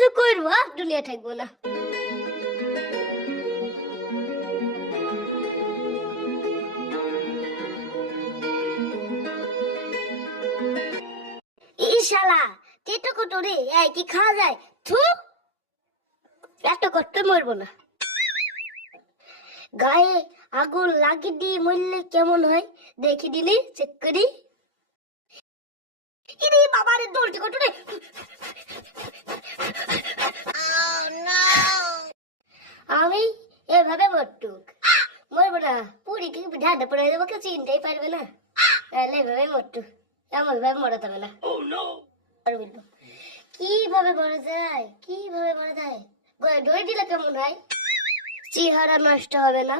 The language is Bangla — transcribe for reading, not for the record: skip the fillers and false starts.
কিছু করবো দুনিয়া থাকবো না। শালা তেটো কটরে এই কি খাওয়া যায়? থু, এত করতে মরবো না। গায়ে আগুন লাগিয়ে দিয়ে মরলে কেমন হয় দেখি দিনে চেক করি। ইরে বাবারে দোলটি কটরে। আমি এভাবে মরটুক মরবো না, পুরি কি ঢাডা পড়ে যাবো, কেউ চিনতেই পারবে না। তাহলে এভাবে মরটুক, এমন ভাবে মরাতে হবে না। কিভাবে মরা যায়, কিভাবে মরা যায়? দই দিলে কেমন হয়? চেহারা নষ্ট হবে না।